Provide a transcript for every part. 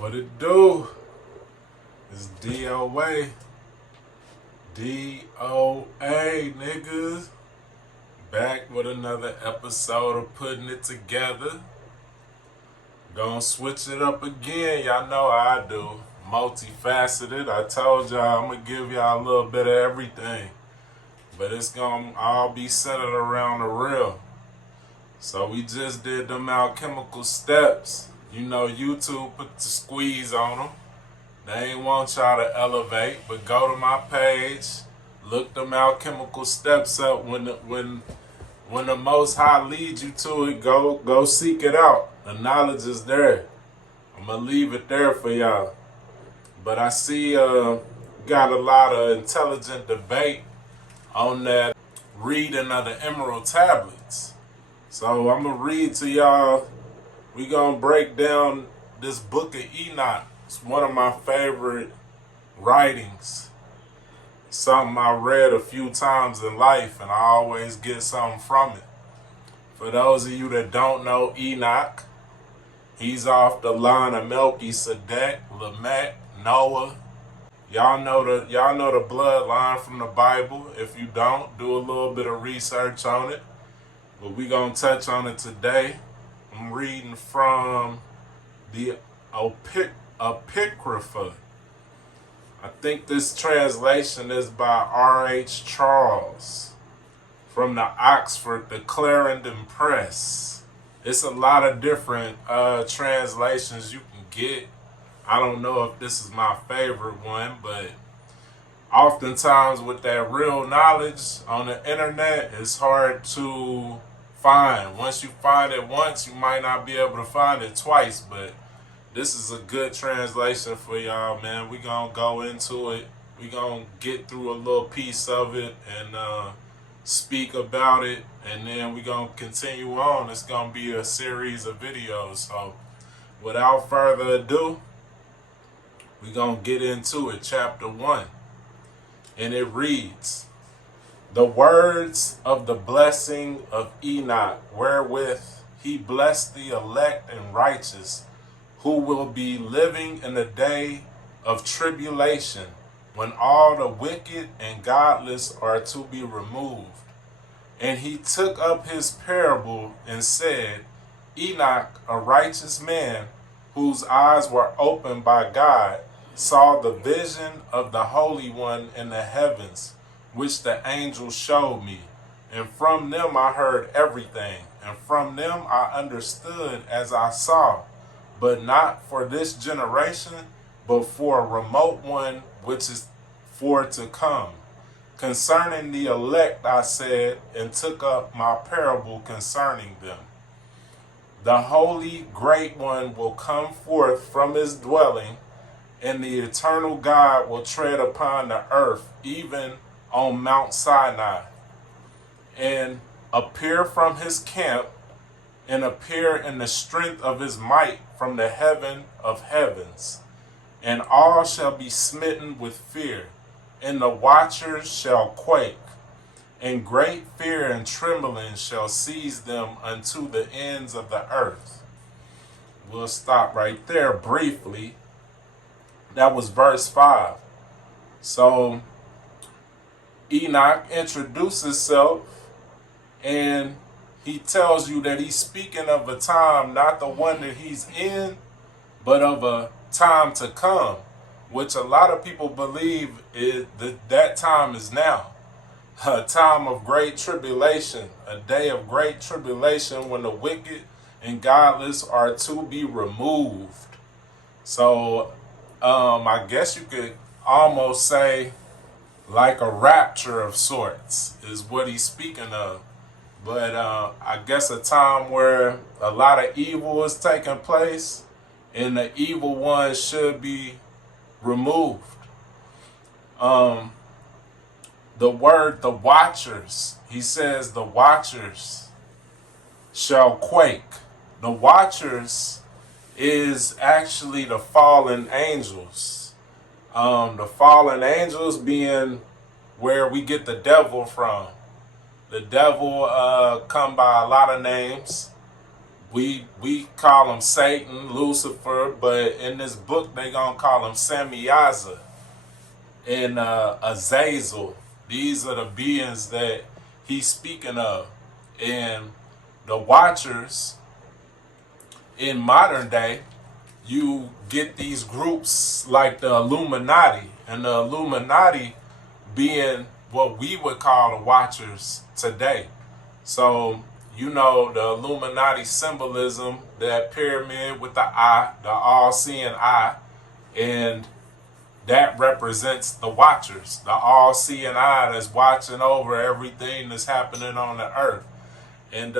What it do? It's DOA. DOA, niggas. Back with another episode of Putting It Together. Gonna switch it up again. Y'all know how I do. Multifaceted. I told y'all I'm gonna give y'all a little bit of everything. But it's gonna all be centered around the real. So we just did them alchemical steps. You know, YouTube put the squeeze on them. They ain't want y'all to elevate, but go to my page, look them alchemical steps up. When the Most High leads you to it, go seek it out. The knowledge is there. I'm gonna leave it there for y'all. But I see got a lot of intelligent debate on that reading of the Emerald Tablets. So I'm gonna read to y'all. We gonna break down this book of Enoch. It's one of my favorite writings. Something I read a few times in life, and I always get something from it. For those of you that don't know Enoch, he's off the line of Melchizedek, Lamech, Noah. Y'all know the bloodline from the Bible. If you don't, do a little bit of research on it. But we gonna touch on it today. I'm reading from the Apocrypha. I think this translation is by R.H. Charles from the Oxford, the Clarendon Press. It's a lot of different translations you can get. I don't know if this is my favorite one, but oftentimes with that real knowledge on the internet, it's hard to find. Once you find it once, you might not be able to find it twice, but this is a good translation for y'all, man. We gonna go into it. We gonna get through a little piece of it and speak about it, and then we gonna continue on. It's gonna be a series of videos. So without further ado, we gonna get into it. Chapter 1. And it reads, "The words of the blessing of Enoch, wherewith he blessed the elect and righteous, who will be living in the day of tribulation, when all the wicked and godless are to be removed. And he took up his parable and said, Enoch, a righteous man, whose eyes were opened by God, saw the vision of the Holy One in the heavens, which the angel showed me. And from them I heard everything, and from them I understood as I saw, but not for this generation, but for a remote one which is for to come. Concerning the elect I said, and took up my parable concerning them. The holy great one will come forth from his dwelling, and the eternal God will tread upon the earth, even on Mount Sinai, and appear from his camp, and appear in the strength of his might from the heaven of heavens. And all shall be smitten with fear, and the watchers shall quake, and great fear and trembling shall seize them unto the ends of the earth." We'll stop right there briefly. That was verse 5. So Enoch introduces himself, and he tells you that he's speaking of a time, not the one that he's in, but of a time to come, which a lot of people believe is that time is now. A time of great tribulation, a day of great tribulation when the wicked and godless are to be removed. So I guess you could almost say like a rapture of sorts is what he's speaking of. But I guess a time where a lot of evil is taking place, and the evil one should be removed. The word, the watchers, he says the watchers shall quake. The watchers is actually the fallen angels. The fallen angels being where we get the devil from. The devil come by a lot of names. We call him Satan, Lucifer, but in this book they gonna call him Samyaza and Azazel. These are the beings that he's speaking of. And the Watchers in modern day, you get these groups like the Illuminati, and the Illuminati being what we would call the Watchers today. So, you know, the Illuminati symbolism, that pyramid with the eye, the all-seeing eye, and that represents the Watchers, the all-seeing eye that's watching over everything that's happening on the earth. And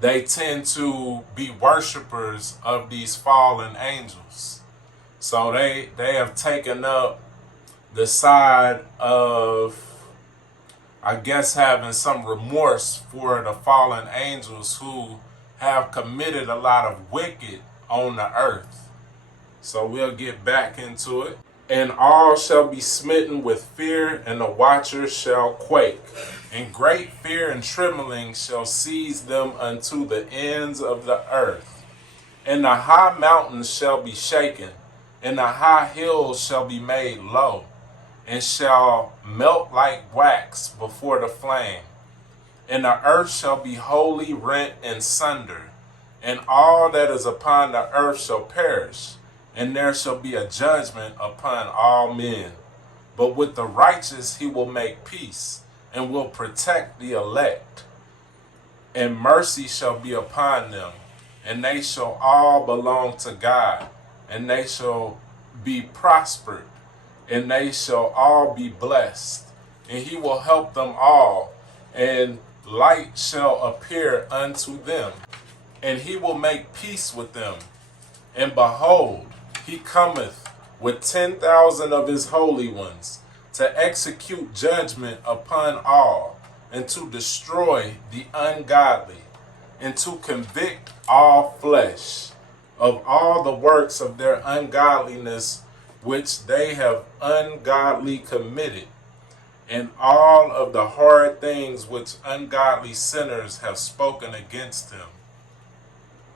they tend to be worshipers of these fallen angels. So they have taken up the side of, I guess, having some remorse for the fallen angels who have committed a lot of wicked on the earth. So we'll get back into it. And all shall be smitten with fear, and the Watchers shall quake. And great fear and trembling shall seize them unto the ends of the earth. And the high mountains shall be shaken, and the high hills shall be made low, and shall melt like wax before the flame. And the earth shall be wholly rent in sunder, and all that is upon the earth shall perish, and there shall be a judgment upon all men. But with the righteous he will make peace, and will protect the elect. And mercy shall be upon them, and they shall all belong to God, and they shall be prospered, and they shall all be blessed. And he will help them all, and light shall appear unto them, and he will make peace with them. And behold, he cometh with 10,000 of his holy ones, to execute judgment upon all, and to destroy the ungodly, and to convict all flesh of all the works of their ungodliness which they have ungodly committed, and all of the hard things which ungodly sinners have spoken against him.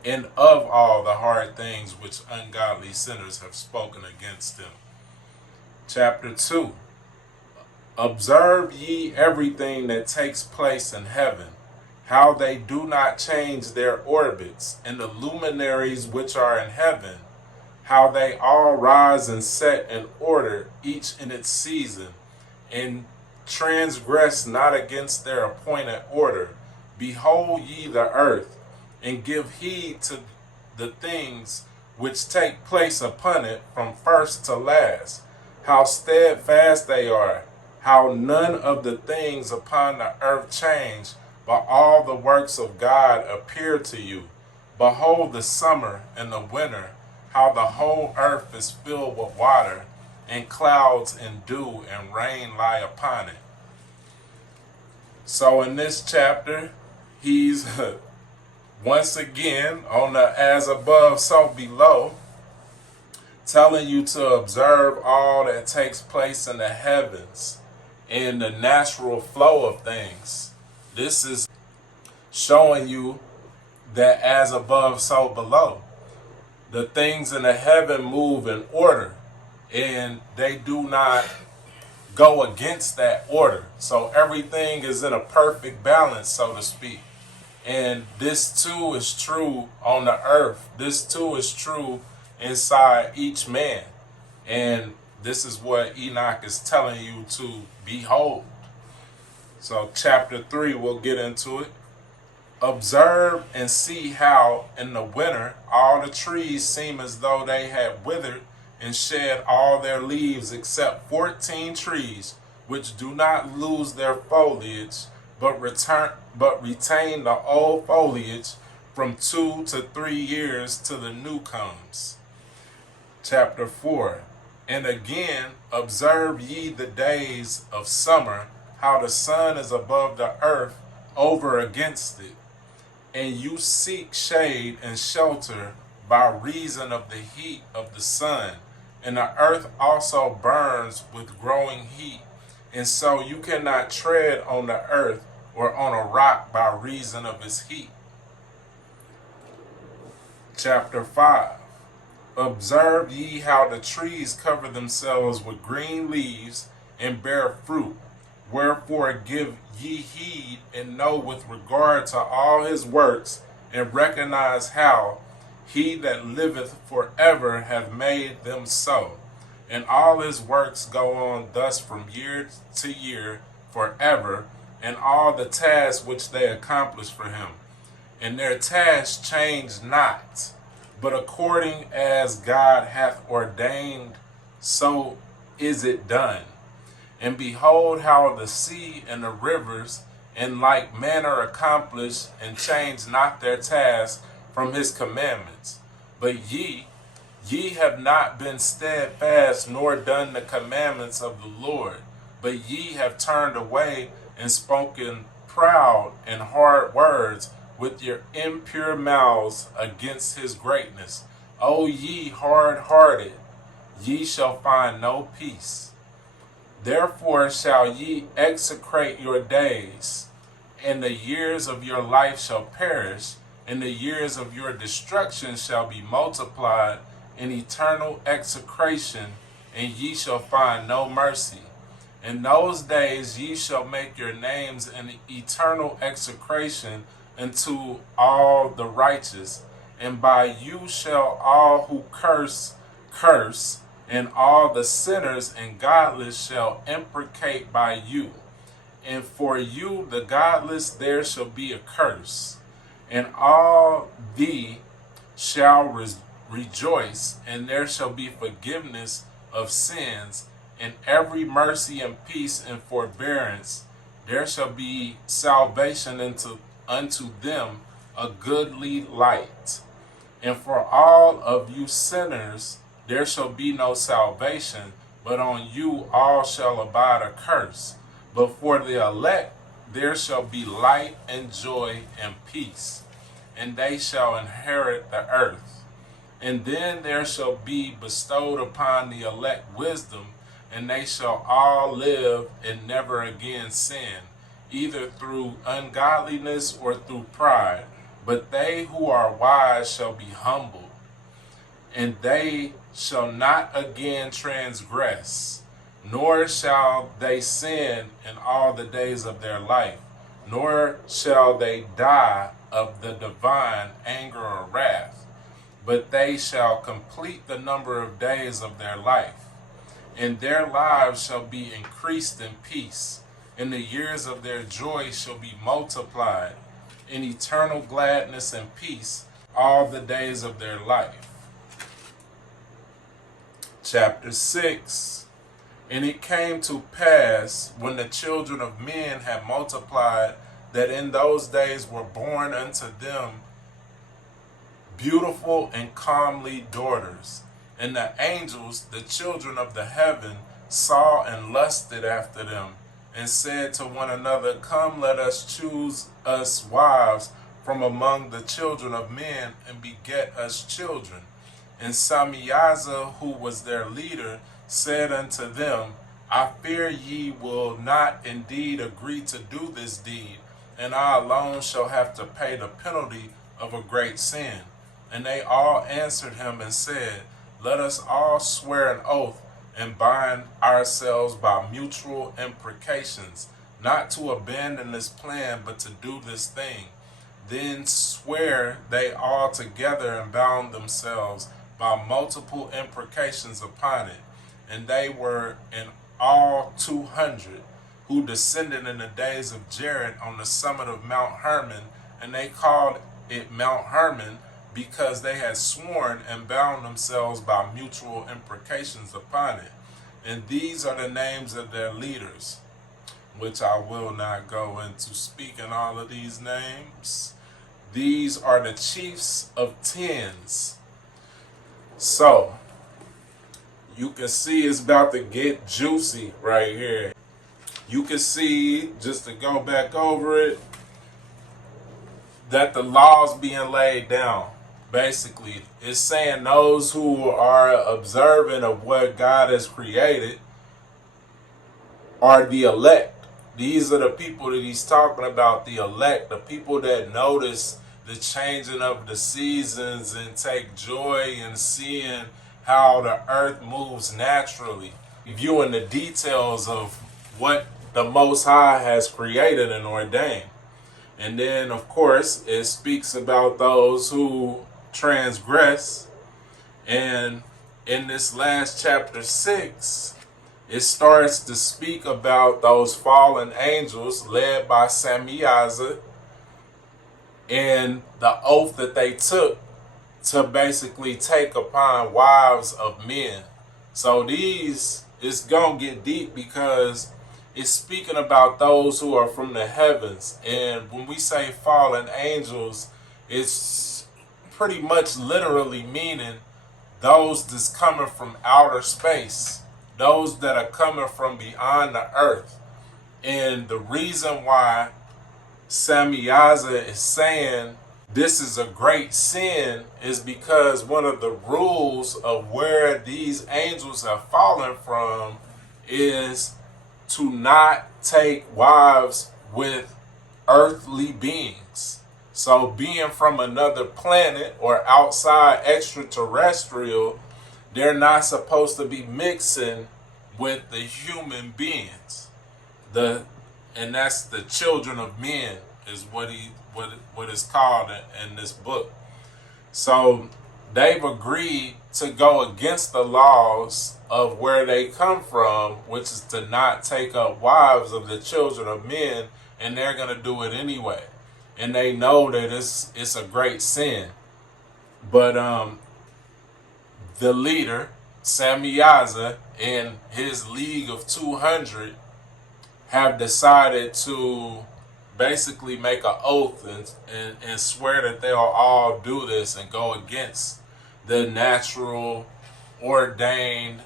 And of all the hard things which ungodly sinners have spoken against him. Chapter 2. Observe ye everything that takes place in heaven, how they do not change their orbits, and the luminaries which are in heaven, how they all rise and set in order, each in its season, and transgress not against their appointed order. Behold ye the earth, and give heed to the things which take place upon it from first to last, how steadfast they are, how none of the things upon the earth change, but all the works of God appear to you. Behold the summer and the winter, how the whole earth is filled with water, and clouds and dew and rain lie upon it. So in this chapter, he's once again on the as above, so below, telling you to observe all that takes place in the heavens and the natural flow of things. This is showing you that as above, so below. The things in the heaven move in order, and they do not go against that order. So everything is in a perfect balance, so to speak. And this too is true on the earth. This too is true inside each man. And this is what Enoch is telling you to behold. So chapter 3, we'll get into it. Observe and see how in the winter all the trees seem as though they had withered and shed all their leaves, except 14 trees which do not lose their foliage, but retain the old foliage from 2 to 3 years till the new comes. Chapter 4. And again, observe ye the days of summer, how the sun is above the earth over against it. And you seek shade and shelter by reason of the heat of the sun. And the earth also burns with growing heat. And so you cannot tread on the earth or on a rock by reason of its heat. Chapter 5. Observe ye how the trees cover themselves with green leaves and bear fruit. Wherefore give ye heed and know with regard to all his works, and recognize how he that liveth forever hath made them so. And all his works go on thus from year to year forever, and all the tasks which they accomplish for him. And their tasks change not, but according as God hath ordained, so is it done. And behold how the sea and the rivers in like manner accomplish and change not their task from his commandments. But ye have not been steadfast nor done the commandments of the Lord, but ye have turned away and spoken proud and hard words with your impure mouths against his greatness. O ye hard-hearted, ye shall find no peace. Therefore shall ye execrate your days, and the years of your life shall perish, and the years of your destruction shall be multiplied in eternal execration, and ye shall find no mercy. In those days ye shall make your names an eternal execration unto all the righteous, and by you shall all who curse, and all the sinners and godless shall imprecate by you. And for you, the godless, there shall be a curse. And all thee shall rejoice, and there shall be forgiveness of sins, and every mercy and peace and forbearance. There shall be salvation unto them, a goodly light. And for all of you sinners, there shall be no salvation, but on you all shall abide a curse. But for the elect there shall be light and joy and peace, and they shall inherit the earth. And then there shall be bestowed upon the elect wisdom, and they shall all live and never again sin, either through ungodliness or through pride. But they who are wise shall be humbled, and they shall not again transgress, nor shall they sin in all the days of their life, nor shall they die of the divine anger or wrath, but they shall complete the number of days of their life, and their lives shall be increased in peace, and the years of their joy shall be multiplied in eternal gladness and peace all the days of their life. Chapter 6. And it came to pass, when the children of men had multiplied, that in those days were born unto them beautiful and comely daughters. And the angels, the children of the heaven, saw and lusted after them, and said to one another, Come, let us choose us wives from among the children of men, and beget us children. And Samiaza, who was their leader, said unto them, I fear ye will not indeed agree to do this deed, and I alone shall have to pay the penalty of a great sin. And they all answered him and said, Let us all swear an oath, and bind ourselves by mutual imprecations, not to abandon this plan, but to do this thing. Then swear they all together, and bound themselves by multiple imprecations upon it. And they were in all 200, who descended in the days of Jared on the summit of Mount Hermon, and they called it Mount Hermon, because they had sworn and bound themselves by mutual imprecations upon it. And these are the names of their leaders, which I will not go into speaking all of these names. These are the chiefs of tens. So, you can see it's about to get juicy right here. You can see, just to go back over it, that the law's being laid down. Basically, it's saying those who are observant of what God has created are the elect. These are the people that he's talking about, the elect, the people that notice the changing of the seasons and take joy in seeing how the earth moves naturally, viewing the details of what the Most High has created and ordained. And then, of course, it speaks about those who transgress. And in this last chapter 6, it starts to speak about those fallen angels led by Samyaza and the oath that they took to basically take upon wives of men. So these is gonna get deep because it's speaking about those who are from the heavens. And when we say fallen angels, it's pretty much literally meaning those that's coming from outer space, those that are coming from beyond the earth. And the reason why Samyaza is saying this is a great sin is because one of the rules of where these angels have fallen from is to not take wives with earthly beings. So being from another planet or outside extraterrestrial, they're not supposed to be mixing with the human beings. And that's the children of men is what is called in this book. So they've agreed to go against the laws of where they come from, which is to not take up wives of the children of men, and they're going to do it anyway. And they know that it's a great sin. But the leader, Samyaza, and his League of 200 have decided to basically make an oath and swear that they'll all do this and go against the natural ordained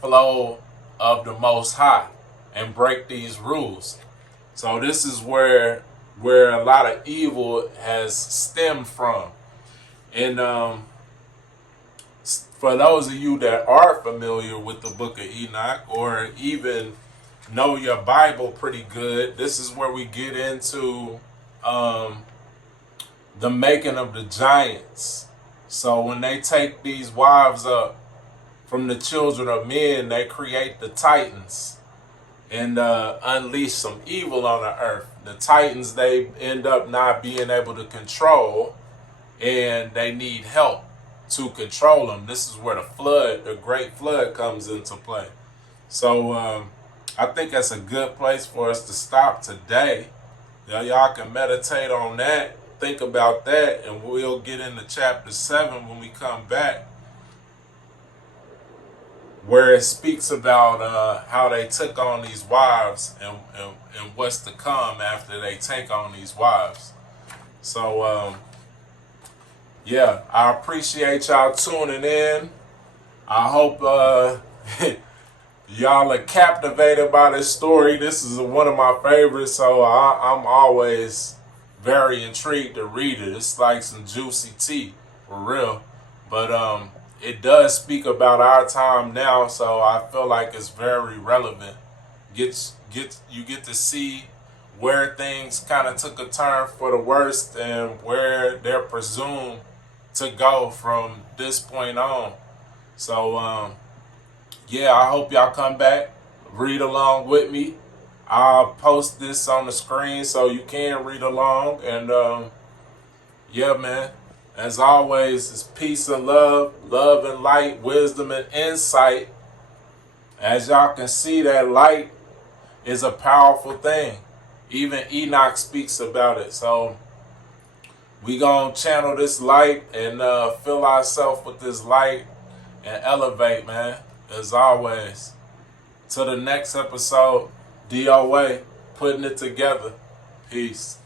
flow of the Most High and break these rules. So this is where a lot of evil has stemmed from. And for those of you that are familiar with the book of Enoch, or even know your Bible pretty good, this is where we get into the making of the giants. So when they take these wives up from the children of men, they create the Titans and unleash some evil on the earth. The Titans, they end up not being able to control, and they need help to control them. This is where the great flood comes into play. So I think that's a good place for us to stop today. Y'all can meditate on that, think about that, and we'll get into chapter 7 when we come back, where it speaks about how they took on these wives and what's to come after they take on these wives. So yeah, I appreciate y'all tuning in. I hope y'all are captivated by this story. This is one of my favorites, so I'm always very intrigued to read it. It's like some juicy tea, for real. But it does speak about our time now, so I feel like it's very relevant. You get to see where things kind of took a turn for the worst and where they're presumed to go from this point on. So yeah, I hope y'all come back, read along with me. I'll post this on the screen so you can read along. And yeah, man, as always, it's peace and love and light, wisdom and insight. As y'all can see, that light is a powerful thing. Even Enoch speaks about it. So we gonna channel this light and fill ourselves with this light and elevate, man. As always, to the next episode, DOA, putting it together. Peace.